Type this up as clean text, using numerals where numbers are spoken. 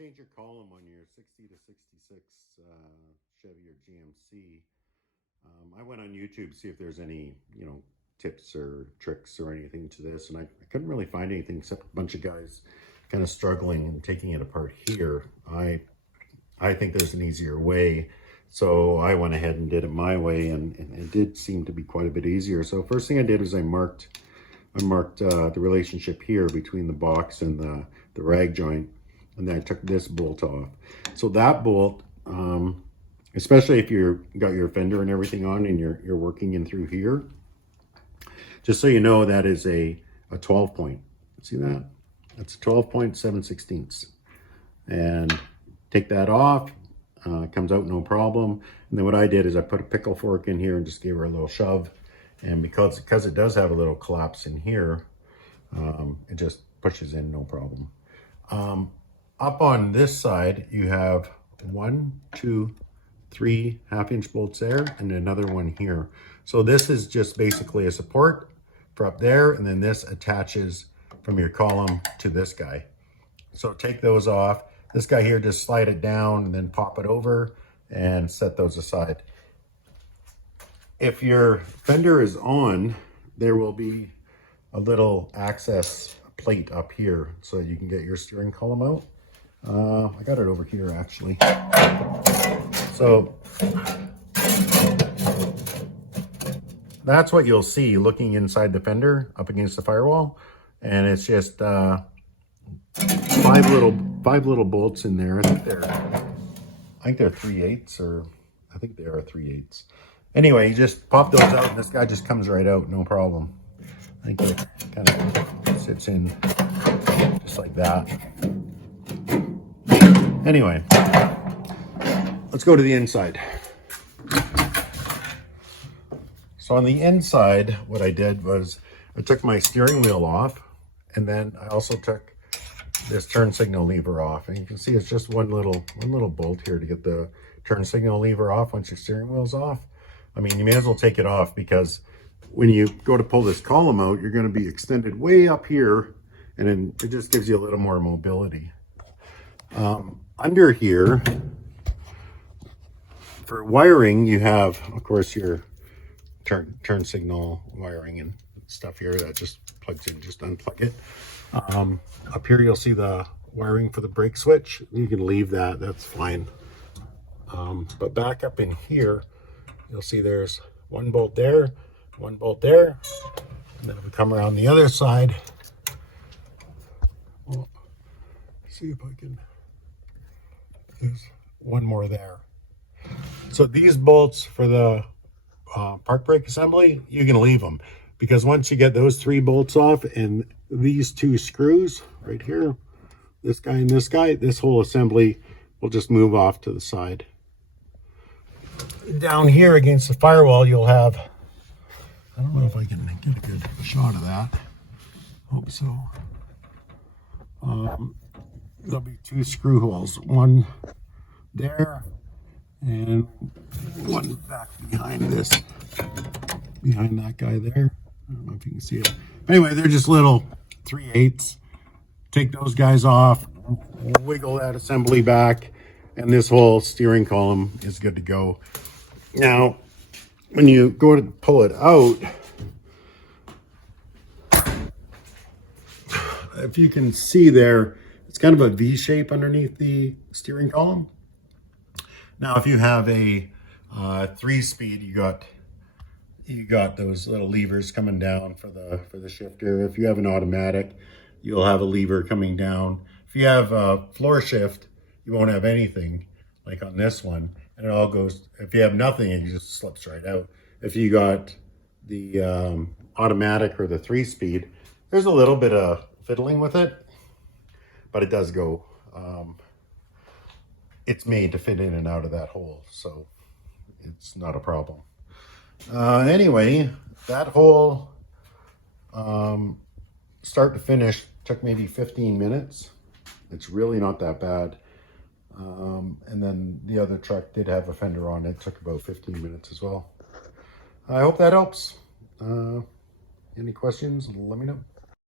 change your column on your 60 to 66 Chevy or GMC, I went on YouTube to see if there's any, tips or tricks or anything to this, and I couldn't really find anything except a bunch of guys kind of struggling and taking it apart here. I think there's an easier way, so I went ahead and did it my way, and it did seem to be quite a bit easier. So first thing I did is I marked the relationship here between the box and the rag joint, and then I took this bolt off. So that bolt, especially if you've got your fender and everything on and you're working in through here, just so you know, that is a 12 point. See that? That's a 12.7/16. And take that off, comes out no problem. And then what I did is I put a pickle fork in here and just gave her a little shove. And because it does have a little collapse in here, it just pushes in no problem. Up on this side, you have 1, 2, 3 half-inch bolts there, and another one here. So this is just basically a support for up there, and then this attaches from your column to this guy. So take those off. This guy here, just slide it down and then pop it over and set those aside. If your fender is on, there will be a little access plate up here so you can get your steering column out. I got it over here actually. So that's what you'll see looking inside the fender up against the firewall, and it's just five little bolts in there. I think they're 3/8, or I think they are 3/8. Anyway, you just pop those out and this guy just comes right out, no problem. I think it kind of sits in just like that. Anyway, let's go to the inside. So on the inside, what I did was I took my steering wheel off, and then I also took this turn signal lever off. And you can see it's just one little bolt here to get the turn signal lever off once your steering wheel's off. I mean, you may as well take it off, because when you go to pull this column out, you're going to be extended way up here, and then it just gives you a little more mobility. Under here, for wiring, you have, of course, your turn signal wiring and stuff here that just plugs in. Just unplug it. Up here, you'll see the wiring for the brake switch. You can leave that, that's fine. But back up in here, you'll see there's one bolt there, one bolt there, and then if we come around the other side, well, see if I can, there's one more there. So these bolts for the park brake assembly, you can leave them, because once you get those 3 bolts off and these 2 screws right here, this guy and this guy, this whole assembly will just move off to the side. Down here against the firewall, you'll have, I don't know if I can get a good shot of that. Hope so. There'll be 2 screw holes, one there and one back behind that guy there. I don't know if you can see it. Anyway, they're just little 3/8. Take those guys off, wiggle that assembly back, and this whole steering column is good to go. Now, when you go to pull it out, if you can see there, it's kind of a V shape underneath the steering column. Now, if you have a 3-speed, you got those little levers coming down for the shifter. If you have an automatic, you'll have a lever coming down. If you have a floor shift, you won't have anything like on this one, and it all goes. If you have nothing, it just slips right out. If you got the automatic or the 3-speed, there's a little bit of fiddling with it, but it does go. It's made to fit in and out of that hole, so it's not a problem. Anyway, that whole start to finish took maybe 15 minutes. It's really not that bad. And then the other truck did have a fender on it. It took about 15 minutes as well. I hope that helps. Any questions, let me know.